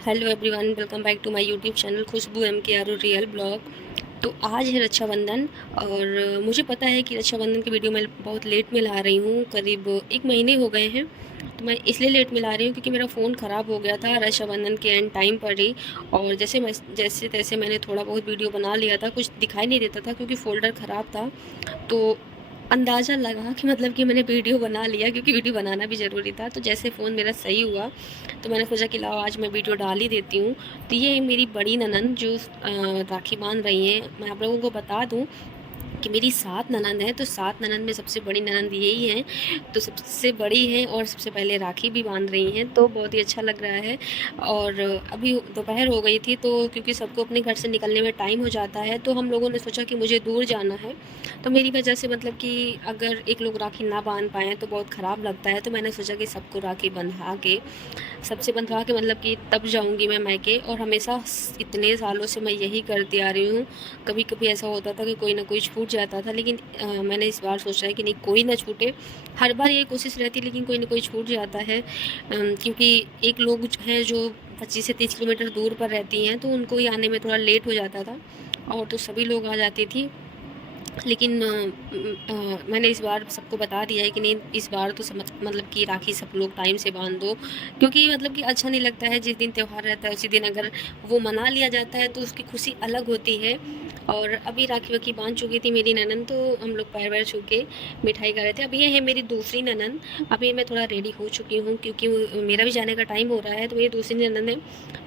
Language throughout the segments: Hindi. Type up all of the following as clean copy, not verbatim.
Hello everyone, welcome back to my YouTube channel Khushboo M K R real blog. तो आज है रक्षाबंधन और मुझे पता है कि रक्षाबंधन की वीडियो मैं बहुत लेट में ला रही हूँ। करीब 1 महीने हो गए हैं। तो मैं इसलिए लेट में ला रही हूँ क्योंकि मेरा फ़ोन ख़राब हो गया था रक्षाबंधन के एंड टाइम पर ही। और जैसे तैसे मैंने थोड़ा बहुत वीडियो बना लिया था, कुछ दिखाई नहीं देता था क्योंकि फ़ोल्डर ख़राब था। तो अंदाज़ा लगा कि मतलब कि मैंने वीडियो बना लिया क्योंकि वीडियो बनाना भी ज़रूरी था। तो जैसे फ़ोन मेरा सही हुआ तो मैंने सोचा कि लाओ आज मैं वीडियो डाल ही देती हूँ। तो ये मेरी बड़ी ननंद जो राखी बांध रही हैं। मैं आप लोगों को बता दूँ कि मेरी 7 ननंद हैं, तो 7 ननंद में सबसे बड़ी ननंद यही हैं। तो सबसे बड़ी हैं और सबसे पहले राखी भी बांध रही हैं, तो बहुत ही अच्छा लग रहा है। और अभी दोपहर हो गई थी, तो क्योंकि सबको अपने घर से निकलने में टाइम हो जाता है, तो हम लोगों ने सोचा कि मुझे दूर जाना है। तो मेरी वजह से मतलब कि अगर एक लोग राखी ना बांध पाएँ तो बहुत ख़राब लगता है। तो मैंने सोचा कि सबको राखी बंधवा के सबसे बंधवा के मतलब कि तब जाऊँगी मैं मायके। और हमेशा इतने सालों से मैं यही करती आ रही हूँ। कभी कभी ऐसा होता था कि कोई ना कोई छूट जाता था, लेकिन मैंने इस बार सोचा है कि नहीं, कोई ना छूटे। हर बार ये कोशिश रहती है लेकिन कोई ना कोई छूट जाता है। क्योंकि एक लोग हैं जो 25 से 30 किलोमीटर दूर पर रहती हैं, तो उनको ही आने में थोड़ा लेट हो जाता था। और तो सभी लोग आ जाती थी। लेकिन मैंने इस बार सबको बता दिया है कि नहीं, इस बार तो समझ मतलब कि राखी सब लोग टाइम से बांध दो। क्योंकि मतलब कि अच्छा नहीं लगता है, जिस दिन त्यौहार रहता है उसी दिन अगर वो मना लिया जाता है तो उसकी खुशी अलग होती है। और अभी राखी वाखी बांध चुकी थी मेरी ननंद, तो हम लोग पैर वैर छू के मिठाई खा रहे थे। अब ये है मेरी दूसरी ननंद। अभी मैं थोड़ा रेडी हो चुकी हूँ क्योंकि मेरा भी जाने का टाइम हो रहा है। तो मेरी दूसरी ननंद है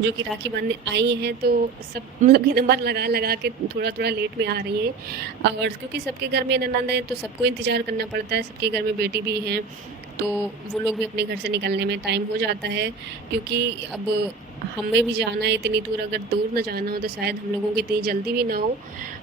जो कि राखी बांधने आई हैं, तो सब मतलब कि नंबर लगा लगा के थोड़ा थोड़ा लेट में आ रही हैं। और क्योंकि सबके घर में ननद है तो सबको इंतज़ार करना पड़ता है, सबके घर में बेटी भी हैं, तो वो लोग भी अपने घर से निकलने में टाइम हो जाता है। क्योंकि अब हमें भी जाना है इतनी दूर, अगर दूर ना जाना हो तो शायद हम लोगों की इतनी जल्दी भी ना हो।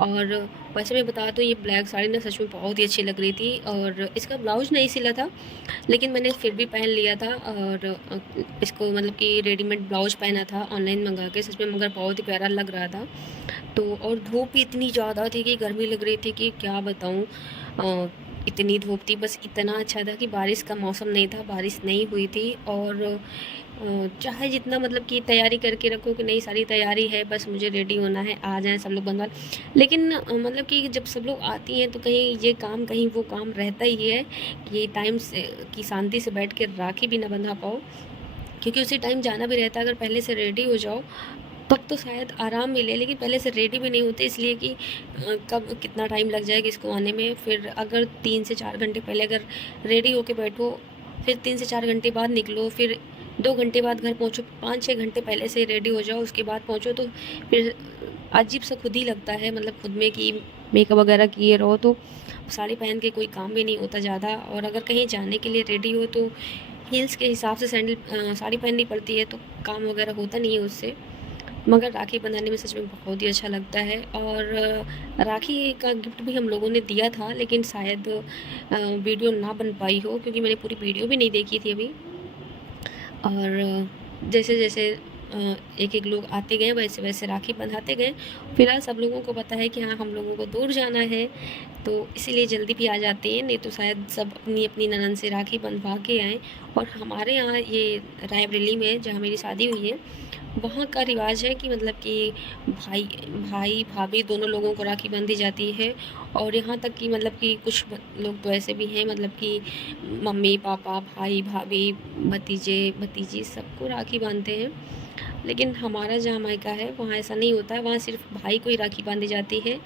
और वैसे मैं बता दूँ, ये ब्लैक साड़ी ना सच में बहुत ही अच्छी लग रही थी। और इसका ब्लाउज नहीं सिला था लेकिन मैंने फिर भी पहन लिया था। और इसको मतलब कि रेडीमेड ब्लाउज पहना था ऑनलाइन मंगा के, सच में मगर बहुत ही प्यारा लग रहा था। तो और धूप भी इतनी ज़्यादा थी कि गर्मी लग रही थी कि क्या बताऊँ। इतनी धूप थी, बस इतना अच्छा था कि बारिश का मौसम नहीं था, बारिश नहीं हुई थी। और चाहे जितना मतलब कि तैयारी करके रखो कि नहीं सारी तैयारी है, बस मुझे रेडी होना है, आ जाएँ सब लोग बंधवा। लेकिन मतलब कि जब सब लोग आती हैं तो कहीं ये काम कहीं वो काम रहता ही है कि टाइम से कि शांति से बैठ के राखी भी ना बंधा पाओ। क्योंकि उसी टाइम जाना भी रहता है। अगर पहले से रेडी हो जाओ तब तो शायद आराम मिले, लेकिन पहले से रेडी भी नहीं होते, इसलिए कि कब कितना टाइम लग जाएगा इसको आने में। फिर अगर 3 से 4 घंटे पहले अगर रेडी होके बैठो, फिर 3 से 4 घंटे बाद निकलो, फिर 2 घंटे बाद घर पहुँचो, 5-6 घंटे पहले से रेडी हो जाओ उसके बाद पहुँचो, तो फिर अजीब सा खुद ही लगता है, मतलब खुद में कि मेकअप वगैरह किए रहो तो साड़ी पहन के कोई काम भी नहीं होता ज़्यादा। और अगर कहीं जाने के लिए रेडी हो तो हील्स के हिसाब से सैंडल साड़ी पहननी पड़ती है, तो काम वगैरह होता नहीं है उससे। मगर राखी बनाने में सच में बहुत ही अच्छा लगता है। और राखी का गिफ्ट भी हम लोगों ने दिया था, लेकिन शायद वीडियो ना बन पाई हो क्योंकि मैंने पूरी वीडियो भी नहीं देखी थी अभी। और जैसे जैसे एक एक लोग आते गए वैसे वैसे राखी बंधाते गए। फिलहाल सब लोगों को पता है कि हाँ, हम लोगों को दूर जाना है, तो इसीलिए जल्दी भी आ जाते हैं, नहीं तो शायद सब अपनी अपनी ननद से राखी बंधवा के आएँ। और हमारे यहाँ ये रायबरेली में जहाँ मेरी शादी हुई है, वहाँ का रिवाज है कि मतलब कि भाई भाई भाभी दोनों लोगों को राखी बांधी जाती है। और यहाँ तक कि मतलब कि कुछ लोग तो ऐसे भी हैं, मतलब कि मम्मी पापा भाई भाभी भतीजे भतीजी सबको राखी बांधते हैं। लेकिन हमारा जहाँ मायका है वहाँ ऐसा नहीं होता है, वहाँ सिर्फ भाई को ही राखी बांधी जाती है।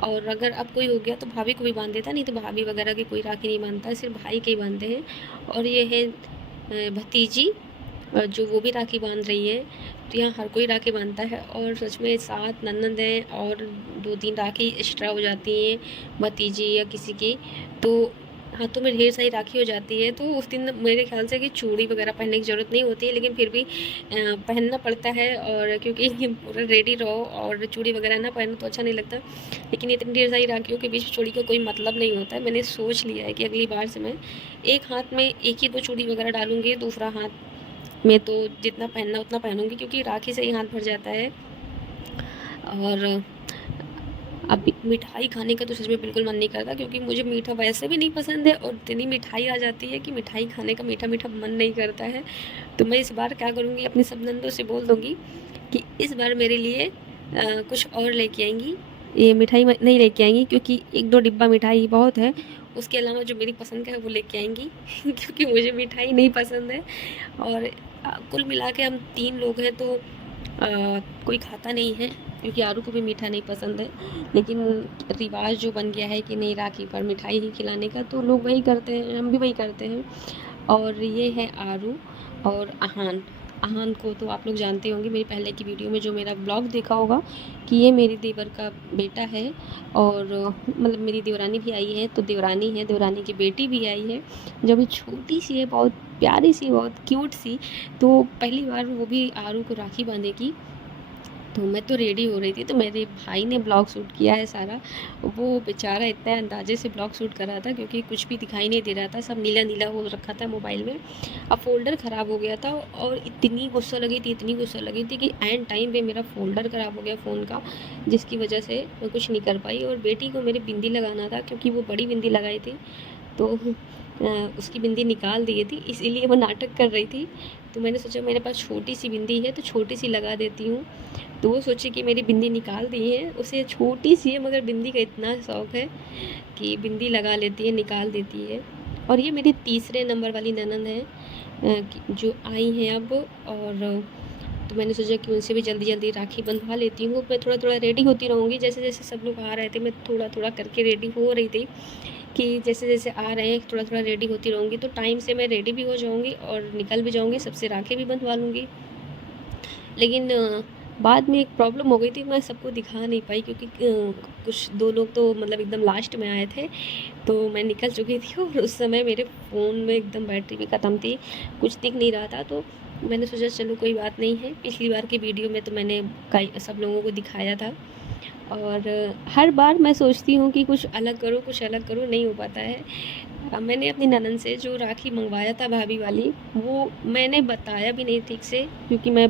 और अगर अब कोई हो गया तो भाभी को भी बांध देता, नहीं तो भाभी वगैरह की कोई राखी नहीं बांधता है, सिर्फ भाई के ही बांधते हैं। और ये है भतीजी, जो वो भी राखी बांध रही है। तो यहाँ हर कोई राखी बांधता है। और सच में 7 ननद हैं और 2-3 राखी एक्स्ट्रा हो जाती हैं भतीजी या किसी की, तो हाथों में ढेर सारी राखी हो जाती है। तो उस दिन मेरे ख्याल से कि चूड़ी वगैरह पहनने की ज़रूरत नहीं होती है, लेकिन फिर भी पहनना पड़ता है। और क्योंकि पूरा रेडी रहो और चूड़ी वगैरह ना पहनो तो अच्छा नहीं लगता। लेकिन इतनी ढेर सारी राखियों के बीच चूड़ी का कोई मतलब नहीं होता है। मैंने सोच लिया है कि अगली बार से मैं एक हाथ में एक ही 2 चूड़ी वगैरह डालूँगी, दूसरा हाथ में तो जितना पहनना उतना पहनूँगी, क्योंकि राखी से ही हाथ भर जाता है। और अब मिठाई खाने का तो सच में बिल्कुल मन नहीं करता, क्योंकि मुझे मीठा वैसे भी नहीं पसंद है और इतनी मिठाई आ जाती है कि मिठाई खाने का मीठा मीठा मन नहीं करता है। तो मैं इस बार क्या करूँगी, अपनी सब नंदों से बोल दूँगी कि इस बार मेरे लिए कुछ और लेके आएंगी। ये मिठाई नहीं लेके आएंगी, क्योंकि 1-2 डिब्बा मिठाई बहुत है। उसके अलावा जो मेरी पसंद का है वो लेके आएंगी क्योंकि मुझे मिठाई नहीं पसंद है। और कुल मिला के हम 3 लोग हैं, तो कोई खाता नहीं है, क्योंकि आरू को भी मीठा नहीं पसंद है। लेकिन रिवाज जो बन गया है कि नहीं, राखी पर मिठाई ही खिलाने का, तो लोग वही करते हैं, हम भी वही करते हैं। और ये है आरू और आहान। आहान को तो आप लोग जानते होंगे, मेरी पहले की वीडियो में जो मेरा ब्लॉग देखा होगा, कि ये मेरी देवर का बेटा है। और मतलब मेरी देवरानी भी आई है, तो देवरानी है, देवरानी की बेटी भी आई है, जो भी छोटी सी है, बहुत प्यारी सी, बहुत क्यूट सी। तो पहली बार वो भी आरू को राखी बांधेगी। तो मैं तो रेडी हो रही थी, तो मेरे भाई ने ब्लॉग शूट किया है सारा। वो बेचारा इतना अंदाजे से ब्लॉग शूट कर रहा था, क्योंकि कुछ भी दिखाई नहीं दे रहा था, सब नीला नीला हो रखा था मोबाइल में। अब फ़ोल्डर ख़राब हो गया था, और इतनी गुस्सा लगी थी, इतनी गुस्सा लगी थी, कि एंड टाइम पे मेरा फ़ोल्डर ख़राब हो गया फ़ोन का, जिसकी वजह से मैं कुछ नहीं कर पाई। और बेटी को मेरी बिंदी लगाना था, क्योंकि वो बड़ी बिंदी लगाई थी, तो उसकी बिंदी निकाल दी थी, इसीलिए वो नाटक कर रही थी। तो मैंने सोचा मेरे पास छोटी सी बिंदी है, तो छोटी सी लगा देती हूँ। तो वो सोची कि मेरी बिंदी निकाल दी है, उसे छोटी सी है मगर बिंदी का इतना शौक़ है कि बिंदी लगा लेती है, निकाल देती है। और ये मेरी तीसरे नंबर वाली ननद है, जो आई हैं अब। और तो मैंने सोचा कि उनसे भी जल्दी जल्दी राखी बंधवा लेती हूँ। मैं थोड़ा थोड़ा रेडी होती रहूँगी, जैसे जैसे सब लोग आ रहे थे, मैं थोड़ा थोड़ा करके रेडी हो रही थी, कि जैसे जैसे आ रहे हैं थोड़ा थोड़ा रेडी होती रहूँगी, तो टाइम से मैं रेडी भी हो जाऊँगी और निकल भी जाऊँगी, सबसे राखी भी बंधवा लूँगी। लेकिन बाद में एक प्रॉब्लम हो गई थी, मैं सबको दिखा नहीं पाई, क्योंकि कुछ 2 लोग तो मतलब एकदम लास्ट में आए थे, तो मैं निकल चुकी थी, और उस समय मेरे फ़ोन में एकदम बैटरी भी ख़त्म थी, कुछ दिख नहीं रहा था। तो मैंने सोचा चलो कोई बात नहीं है, पिछली बार की वीडियो में तो मैंने कई सब लोगों को दिखाया था। और हर बार मैं सोचती हूँ कि कुछ अलग करो, कुछ अलग करो, नहीं हो पाता है। मैंने अपनी ननद से जो राखी मंगवाया था भाभी वाली, वो मैंने बताया भी नहीं ठीक से, क्योंकि मैं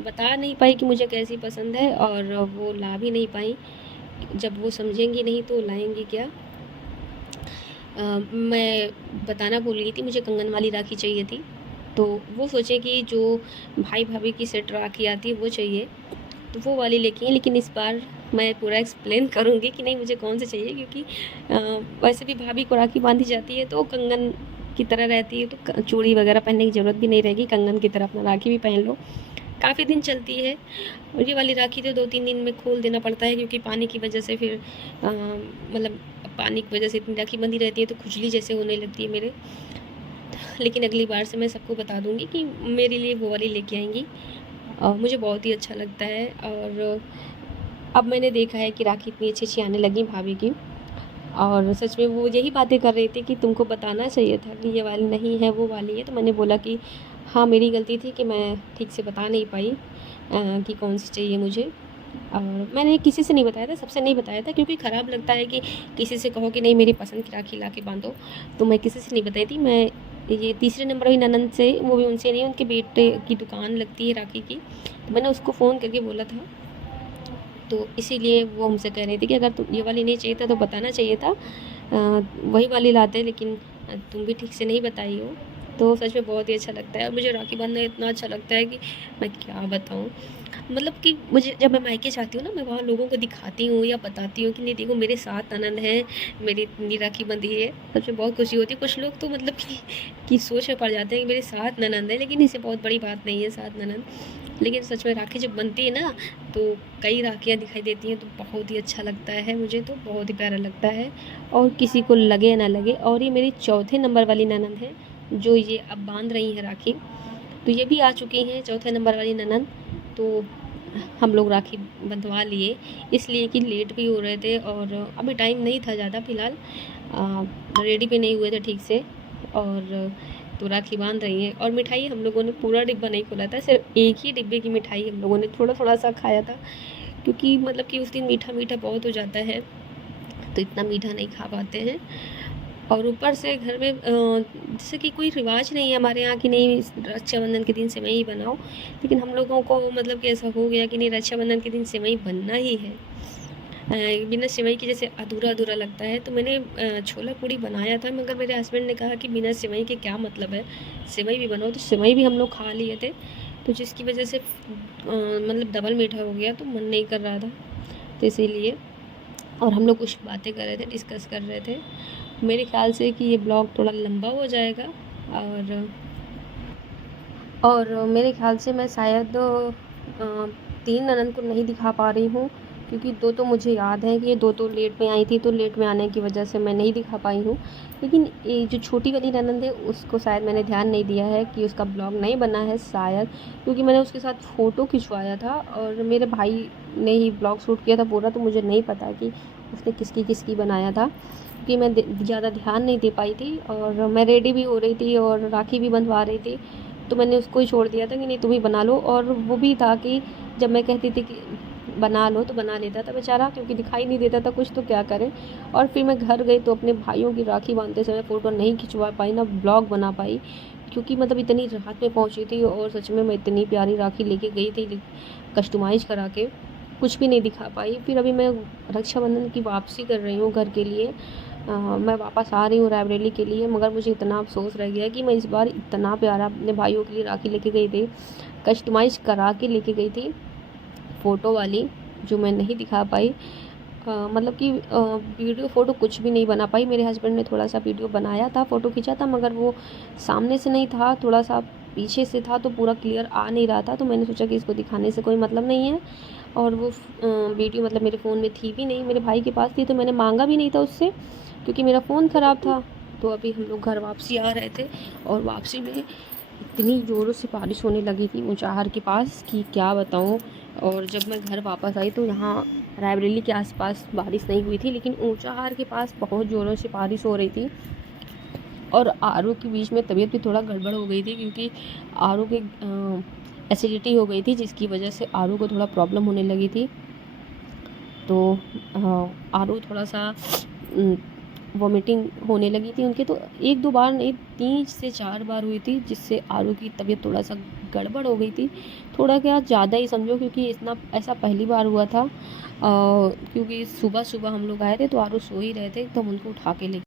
बता नहीं पाई कि मुझे कैसी पसंद है, और वो ला भी नहीं पाई। जब वो समझेंगी नहीं तो लाएंगी क्या। मैं बताना भूल गई थी, मुझे कंगन वाली राखी चाहिए थी, तो वो सोचे कि जो भाई भाभी की सेट राखी आती है वो चाहिए, तो वो वाली लेके आई। लेकिन इस बार मैं पूरा एक्सप्लेन करूँगी कि नहीं मुझे कौन सी चाहिए, क्योंकि वैसे भी भाभी को राखी बांधी जाती है तो कंगन की तरह रहती है, तो चूड़ी वगैरह पहनने की ज़रूरत भी नहीं रहेगी, कंगन की तरह अपना राखी भी पहन लो, काफ़ी दिन चलती है। और ये वाली राखी तो 2-3 दिन में खोल देना पड़ता है, क्योंकि पानी की वजह से फिर मतलब पानी की वजह से इतनी राखी बंधी रहती है, तो खुजली जैसे होने लगती है मेरे। लेकिन अगली बार से मैं सबको बता दूँगी कि मेरे लिए वो वाली लेके आएंगी, मुझे बहुत ही अच्छा लगता है। और अब मैंने देखा है कि राखी इतनी अच्छी अच्छी आने लगी भाभी की, और सच में वो यही बातें कर रही थी कि तुमको बताना चाहिए था कि ये वाली नहीं है, वो वाली है। तो मैंने बोला कि हाँ मेरी गलती थी कि मैं ठीक से बता नहीं पाई कि कौन सी चाहिए मुझे। और मैंने किसी से नहीं बताया था, सबसे नहीं बताया था, क्योंकि ख़राब लगता है कि किसी से कहो कि नहीं मेरी पसंद की राखी ला के बांधो। तो मैं किसी से नहीं बताई थी। मैं ये तीसरे नंबर वाली ननद से, वो भी उनसे नहीं, उनके बेटे की दुकान लगती है राखी की, तो मैंने उसको फ़ोन करके बोला था। तो इसीलिए वो हमसे कह रही थी कि अगर तुम ये वाली नहीं चाहिए था तो बताना चाहिए था, वही वाली लाते, लेकिन तुम भी ठीक से नहीं बताई हो। तो सच में बहुत ही अच्छा लगता है, और मुझे राखी बांधना इतना अच्छा लगता है कि मैं क्या बताऊँ। मतलब कि मुझे जब मैं मायके जाती हूँ ना, मैं वहाँ लोगों को दिखाती हूँ या बताती हूँ कि नहीं देखो मेरे 7 ननद हैं, मेरी इतनी राखी बंधी है, सच में बहुत खुशी होती है। कुछ लोग तो मतलब कि सोच में पड़ जाते हैं कि मेरे 7 ननद हैं, लेकिन इसे बहुत बड़ी बात नहीं है 7 ननद। लेकिन सच में राखी जब बनती है ना, तो कई राखियाँ दिखाई देती हैं, तो बहुत ही अच्छा लगता है, मुझे तो बहुत ही प्यारा लगता है, और किसी को लगे या ना लगे। और ये मेरी चौथे नंबर वाली ननद है, जो ये अब बांध रही हैं राखी, तो ये भी आ चुकी हैं चौथे नंबर वाली ननद। तो हम लोग राखी बंधवा लिए, इसलिए कि लेट भी हो रहे थे, और अभी टाइम नहीं था ज़्यादा फ़िलहाल, रेडी भी नहीं हुए थे ठीक से। और तो राखी बांध रही हैं, और मिठाई हम लोगों ने पूरा डिब्बा नहीं खोला था, सिर्फ एक ही डिब्बे की मिठाई हम लोगों ने थोड़ा थोड़ा सा खाया था, क्योंकि मतलब कि उस दिन मीठा मीठा बहुत हो जाता है, तो इतना मीठा नहीं खा पाते हैं। और ऊपर से घर में जैसे कि कोई रिवाज नहीं है हमारे यहाँ कि नहीं रक्षाबंधन के दिन सेवई ही बनाओ, लेकिन हम लोगों को मतलब कि ऐसा हो गया कि नहीं रक्षाबंधन के दिन सेवई बनना ही है। बिना सेवई के जैसे अधूरा-अधूरा लगता है। तो मैंने छोला पूड़ी बनाया था, मगर मेरे हस्बैंड ने कहा कि बिना सेवई के क्या मतलब है, सेवई भी बनाओ। तो सेवई भी हम लोग खा लिए थे, तो जिसकी वजह से मतलब डबल मीठा हो गया, तो मन नहीं कर रहा था, तो इसीलिए। और हम लोग कुछ बातें कर रहे थे, डिस्कस कर रहे थे। मेरे ख्याल से कि ये ब्लॉग थोड़ा लंबा हो जाएगा, और मेरे ख़्याल से मैं शायद 3 ननद को नहीं दिखा पा रही हूँ, क्योंकि 2 तो मुझे याद है कि ये 2 तो लेट में आई थी, तो लेट में आने की वजह से मैं नहीं दिखा पाई हूँ। लेकिन ये जो छोटी वाली ननद है, उसको शायद मैंने ध्यान नहीं दिया है कि उसका ब्लॉग नहीं बना है शायद, क्योंकि मैंने उसके साथ फ़ोटो खिंचवाया था और मेरे भाई ने ही ब्लॉग शूट किया था पूरा, तो मुझे नहीं पता कि उसने किसकी बनाया था, क्योंकि मैं ज़्यादा ध्यान नहीं दे पाई थी और मैं रेडी भी हो रही थी और राखी भी बंधवा रही थी। तो मैंने उसको ही छोड़ दिया था कि नहीं तुम ही बना लो, और वो भी था कि जब मैं कहती थी कि बना लो तो बना लेता था बेचारा, क्योंकि दिखाई नहीं देता था कुछ, तो क्या करें। और फिर मैं घर गई तो अपने भाइयों की राखी बांधते समय फ़ोटो नहीं खिंचवा पाई, ना ब्लॉग बना पाई, क्योंकि मतलब इतनी रात में पहुंची थी और सच में मैं इतनी प्यारी राखी लेके गई थी कस्टमाइज़ करा के, कुछ भी नहीं दिखा पाई। फिर अभी मैं रक्षाबंधन की वापसी कर रही हूँ घर के लिए। मैं वापस आ रही हूँ रायबरेली के लिए, मगर मुझे इतना अफ़सोस रह गया कि मैं इस बार इतना प्यारा अपने भाइयों के लिए राखी लेके गई थी, कस्टमाइज़ करा के लेके गई थी, फ़ोटो वाली, जो मैं नहीं दिखा पाई। मतलब कि वीडियो फ़ोटो कुछ भी नहीं बना पाई। मेरे हस्बैंड ने थोड़ा-सा वीडियो बनाया था, फ़ोटो खींचा था, मगर वो सामने से नहीं था, थोड़ा-सा पीछे से था, तो पूरा क्लियर आ नहीं रहा था। तो मैंने सोचा कि इसको दिखाने से कोई मतलब नहीं है, और वो वीडियो मतलब मेरे फ़ोन में थी भी नहीं, मेरे भाई के पास थी, तो मैंने माँगा भी नहीं था उससे, क्योंकि मेरा फ़ोन ख़राब था। तो अभी हम लोग घर वापसी आ रहे थे, और वापसी में इतनी ज़ोरों से बारिश होने लगी थी ऊंचाहार के पास कि क्या बताऊं। और जब मैं घर वापस आई तो यहाँ रायबरेली के आसपास बारिश नहीं हुई थी, लेकिन ऊंचाहार के पास बहुत ज़ोरों से बारिश हो रही थी। और आरू के बीच में तबीयत भी थोड़ा गड़बड़ हो गई थी, क्योंकि आरू के एसिडिटी हो गई थी, जिसकी वजह से आरू को थोड़ा प्रॉब्लम होने लगी थी। तो आरू थोड़ा सा वॉमिटिंग होने लगी थी उनके, तो 1-2 बार नहीं, 3 से 4 बार हुई थी, जिससे आरू की तबीयत थोड़ा सा गड़बड़ हो गई थी। थोड़ा क्या ज़्यादा ही समझो, क्योंकि इतना ऐसा पहली बार हुआ था। क्योंकि सुबह सुबह हम लोग आए थे तो आरू सो ही रहे थे, तो हम उनको उठा के ले